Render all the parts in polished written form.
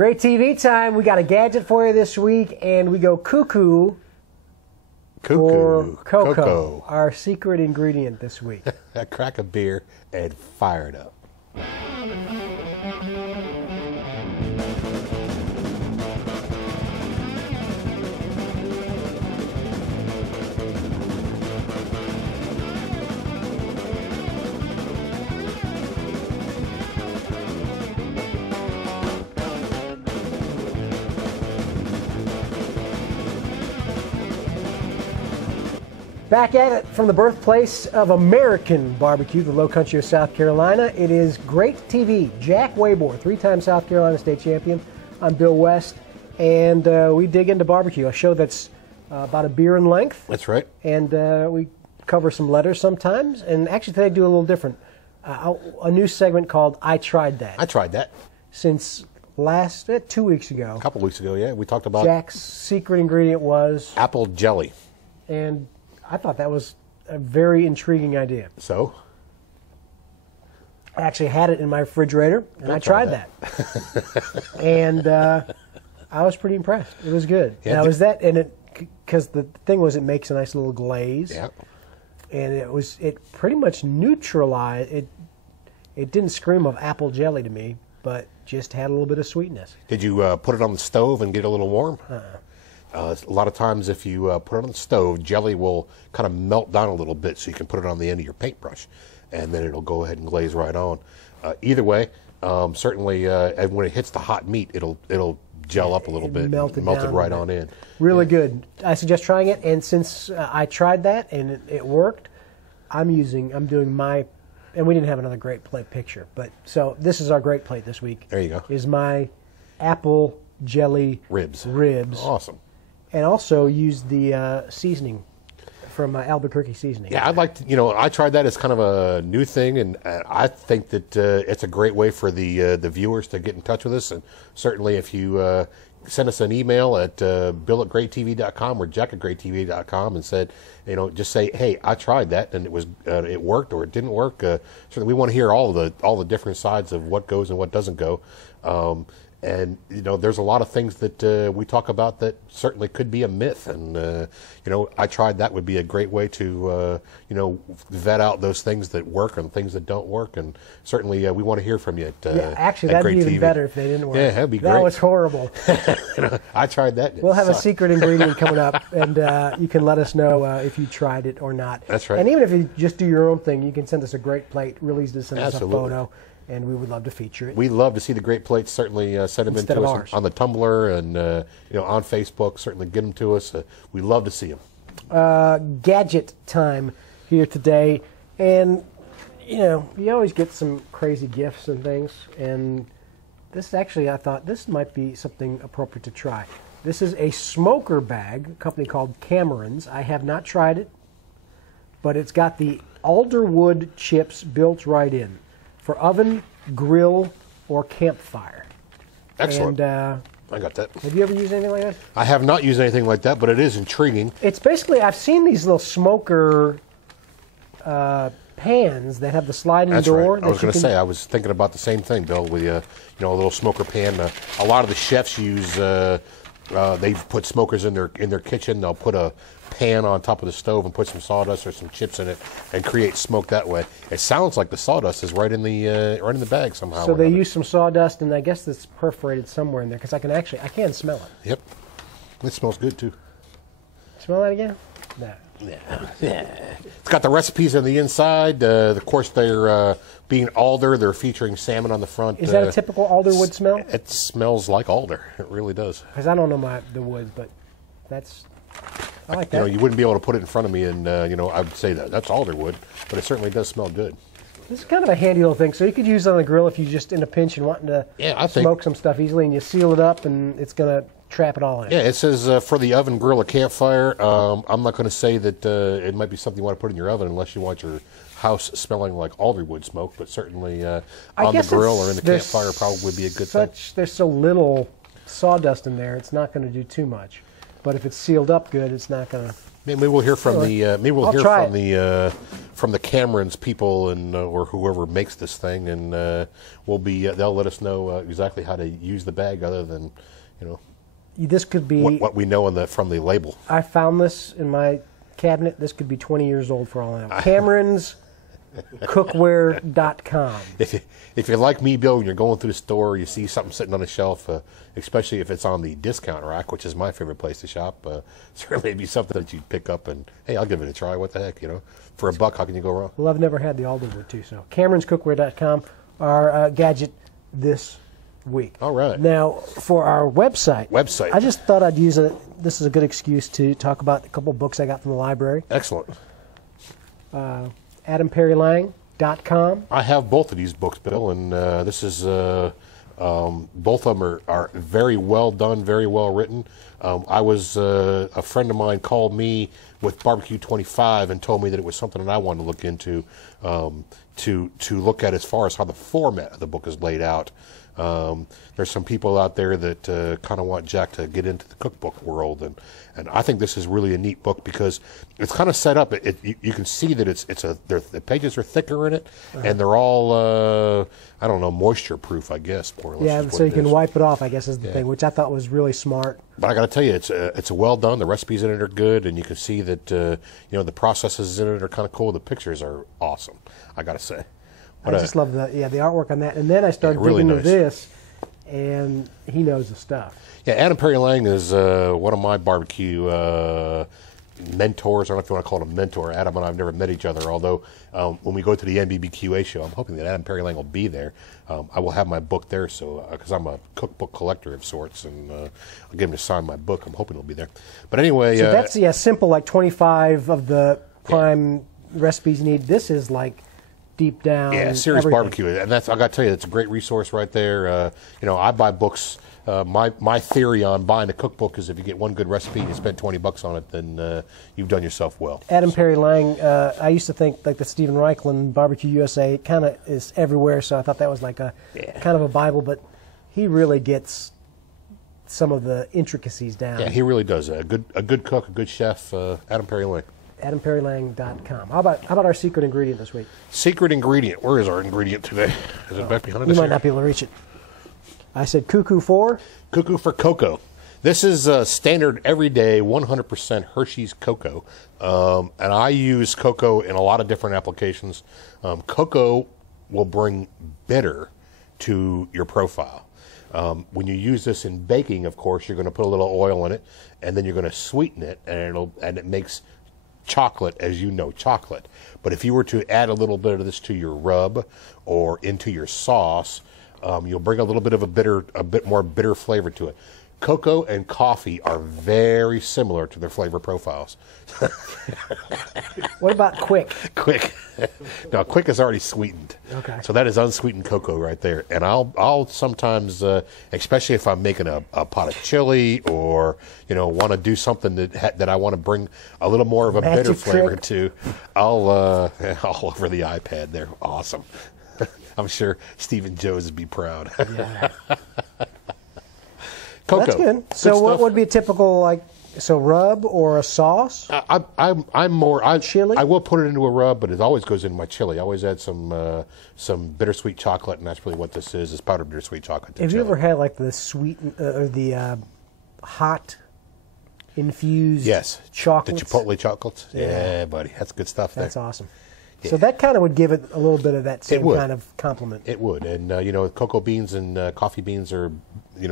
Great TV time. We got a gadget for you this week, and we go cuckoo for cocoa, our secret ingredient this week. A crack of beer and fire it up. Back at it from the birthplace of American barbecue, the low country of South Carolina. It is Great TV. Jack Wabor, three-time South Carolina state champion. I'm Bill West, and we dig into barbecue, a show that's about a beer in length. That's right. And we cover some letters sometimes, and actually today do a little different. A new segment called I Tried That. I tried that. Since last, 2 weeks ago. A couple weeks ago, yeah. We talked about Jack's secret ingredient was apple jelly. And I thought that was a very intriguing idea. So? I actually had it in my refrigerator, and I tried that. And I was pretty impressed. It was good. Yeah, now, is that, and it, because the thing was it makes a nice little glaze. Yeah. And it pretty much neutralized, it didn't scream of apple jelly to me, but just had a little bit of sweetness. Did you put it on the stove and get it a little warm? A lot of times if you put it on the stove, jelly will kind of melt down a little bit so you can put it on the end of your paintbrush, and then it'll go ahead and glaze right on. Either way, certainly when it hits the hot meat, it'll gel up a little bit, melt it right on in. Really good. I suggest trying it, and since I tried that and it worked, I'm doing my, and we didn't have another great plate picture, but so this is our great plate this week. There you go. Is my apple jelly ribs. Awesome. And also use the seasoning from Albuquerque Seasoning. Yeah, I'd like to, I tried that as kind of a new thing, and I think that it's a great way for the viewers to get in touch with us. And certainly if you send us an email at bill@greattv.com or jack@greattv.com and said, just say, hey, I tried that and it worked or it didn't work. Certainly we want to hear all the different sides of what goes and what doesn't go. And, there's a lot of things that we talk about that certainly could be a myth. And, I tried that would be a great way to, vet out those things that work and things that don't work. And certainly we want to hear from you. Actually, that'd be even better if they didn't work. Yeah, that'd be great. That was horrible. I tried that. We'll have a secret ingredient coming up, and you can let us know if you tried it or not. That's right. And even if you just do your own thing, you can send us a great plate, really easy to send us a photo. And we would love to feature it. We love to see the great plates. Certainly send them in to us on the Tumblr and on Facebook. Certainly get them to us. We love to see them. Gadget time here today, and you always get some crazy gifts and things. And this actually, I thought this might be something appropriate to try. This is a smoker bag, a company called Cameron's. I have not tried it, but it's got the alderwood chips built right in. For oven, grill, or campfire. Excellent. And, I got that. Have you ever used anything like that? I have not used anything like that, but it is intriguing. It's basically, I've seen these little smoker pans that have the sliding door. Right. I was going to say, I was thinking about the same thing, Bill, with a little smoker pan. A lot of the chefs use, they've put smokers in their kitchen. They'll put a pan on top of the stove and put some sawdust or some chips in it and create smoke that way. It sounds like the sawdust is right in the bag somehow. So they use some sawdust, and I guess it's perforated somewhere in there because I can smell it. Yep, it smells good too. Smell that again? No. Yeah. It's got the recipes on the inside. Of course, they're being alder. They're featuring salmon on the front. Is that a typical alderwood smell? It smells like alder. It really does. Because I don't know the woods, but that's. I like that. You wouldn't be able to put it in front of me, and I would say that's alderwood, but it certainly does smell good. This is kind of a handy little thing, so you could use it on the grill if you're just in a pinch and wanting to smoke some stuff easily, and you seal it up, and it's going to trap it all in. Yeah, it says for the oven, grill, or campfire. I'm not going to say that it might be something you want to put in your oven unless you want your house smelling like alderwood smoke, but certainly on the grill or in the campfire probably would be a good thing. There's so little sawdust in there, it's not going to do too much. But if it's sealed up good, it's not going to. Maybe we'll hear from the Cameron's people and or whoever makes this thing, and they'll let us know exactly how to use the bag, other than This could be what we know from the label. I found this in my cabinet. This could be 20 years old for all I know. Cameron's cookware.com. If you're like me, Bill, when you're going through the store, you see something sitting on a shelf, especially if it's on the discount rack, which is my favorite place to shop, certainly it'd be something that you'd pick up and, hey, I'll give it a try. What the heck, For $1, how can you go wrong? Well, I've never had the Alderwood, too. So Cameron's cookware.com, our gadget this week. All right. Now, for our website. I just thought I'd use this is a good excuse to talk about a couple books I got from the library. Excellent. AdamPerryLang.com. I have both of these books, Bill, and this is both of them are very well done, very well written. I was a friend of mine called me with Barbecue 25 and told me that it was something that I wanted to look into, to look at as far as how the format of the book is laid out. There's some people out there that kind of want Jack to get into the cookbook world, and I think this is really a neat book because it's kind of set up. You can see that the pages are thicker in it, and they're all I don't know, moisture proof, I guess, more or less. Yeah, so you can wipe it off, I guess, is the thing, which I thought was really smart. But I got to tell you, it's well done. The recipes in it are good, and you can see that the processes in it are kind of cool. The pictures are awesome, I got to say. I just love the artwork on that. And then I started digging into this, and he knows the stuff. Yeah, Adam Perry Lang is one of my barbecue mentors. I don't know if you want to call him a mentor. Adam and I have never met each other, although when we go to the NBBQA show, I'm hoping that Adam Perry Lang will be there. I will have my book there, so because I'm a cookbook collector of sorts, and I'll get him to sign my book. I'm hoping he'll be there. But anyway... So that's simple, like 25 of the prime recipes you need. This is like... deep down. Yeah, serious barbecue, and I got to tell you, it's a great resource right there. I buy books. My theory on buying a cookbook is if you get one good recipe and you spend $20 on it, then you've done yourself well. Adam Perry Lang. I used to think like the Stephen Reichland Barbecue USA kind of is everywhere, so I thought that was like a kind of a Bible, but he really gets some of the intricacies down. Yeah, he really does. A good cook, a good chef. Adam Perry Lang. AdamPerryLang.com. How about our secret ingredient this week? Secret ingredient. Where is our ingredient today? Is it back behind us? You might not be able to reach it. I said cuckoo for? Cuckoo for cocoa. This is standard everyday 100% Hershey's cocoa. And I use cocoa in a lot of different applications. Cocoa will bring bitter to your profile. When you use this in baking, of course, you're going to put a little oil in it, and then you're going to sweeten it, and it makes chocolate, as you know, chocolate. But if you were to add a little bit of this to your rub or into your sauce, you'll bring a little bit of a bit more bitter flavor to it. Cocoa and coffee are very similar to their flavor profiles. What about Quick? Quick. No, Quick is already sweetened. Okay. So that is unsweetened cocoa right there. And I'll sometimes, especially if I'm making a pot of chili or want to do something that I want to bring a little more of a bitter flavor to, I'll over the iPad there. Awesome. I'm sure Stephen Jones would be proud. Yeah. Cocoa. That's good. So what would be a typical rub or a sauce? I'm more chili. I will put it into a rub, but it always goes into my chili. I always add some bittersweet chocolate, and that's really what this is. Is powdered bittersweet chocolate. Have you ever had like the sweet or the hot infused chocolates? The Chipotle chocolates? Yeah, buddy, that's good stuff. That's awesome. Yeah. So that kind of would give it a little bit of that same kind of compliment. It would, and cocoa beans and coffee beans are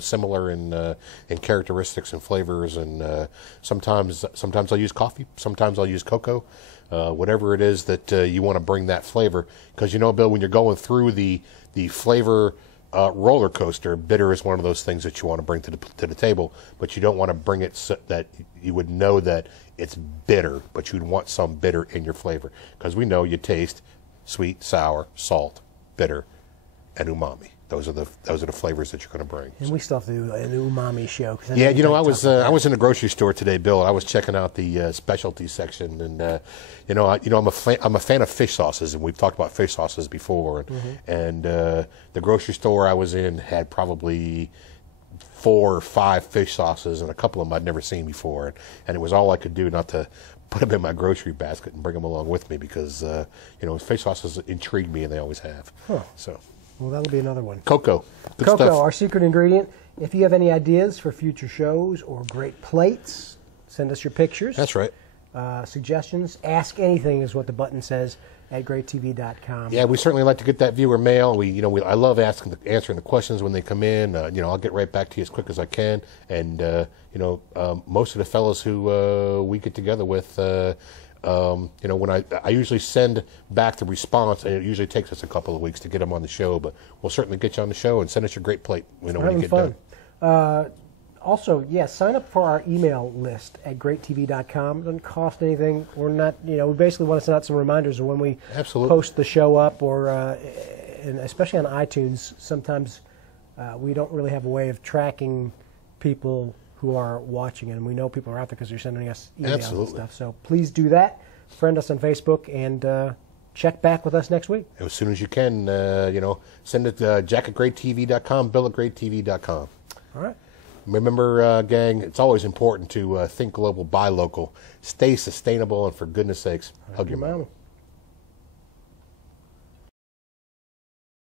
similar in characteristics and flavors, and sometimes I'll use coffee, sometimes I'll use cocoa, whatever it is that you want to bring that flavor. Because Bill, when you're going through the flavor roller coaster, bitter is one of those things that you want to bring to the table, but you don't want to bring it so that you would know that it's bitter, but you'd want some bitter in your flavor, because we know you taste sweet, sour, salt, bitter, and umami. Those are the flavors that you're going to bring. And we still have to do an umami show. Yeah, I was in the grocery store today, Bill. And I was checking out the specialty section, and I'm a fan of fish sauces, and we've talked about fish sauces before. And the grocery store I was in had probably 4 or 5 fish sauces, and a couple of them I'd never seen before, and it was all I could do not to put them in my grocery basket and bring them along with me because fish sauces intrigue me and they always have. Huh. So, well, that'll be another one. cocoa, good Cocoa, stuff. our secret ingredient. If you have any ideas for future shows or great plates, send us your pictures. That's right. Suggestions. Ask anything is what the button says at greattv.com. Yeah, we certainly like to get that viewer mail. I love answering the questions when they come in. I'll get right back to you as quick as I can. And most of the fellows who we get together with, when I usually send back the response, and it usually takes us a couple of weeks to get them on the show. But we'll certainly get you on the show and send us your great plate. When you get done. Also, sign up for our email list at greattv.com. It doesn't cost anything. We're not, we basically want to send out some reminders of when we post the show up, or and especially on iTunes. Sometimes we don't really have a way of tracking people who are watching it, and we know people are out there because they're sending us emails and stuff. So please do that. Friend us on Facebook, and check back with us next week. As soon as you can, send it to Jack at greattv.com, Bill at greattv.com. All right. Remember, gang, it's always important to think global, buy local, stay sustainable, and for goodness sakes, hug your mama.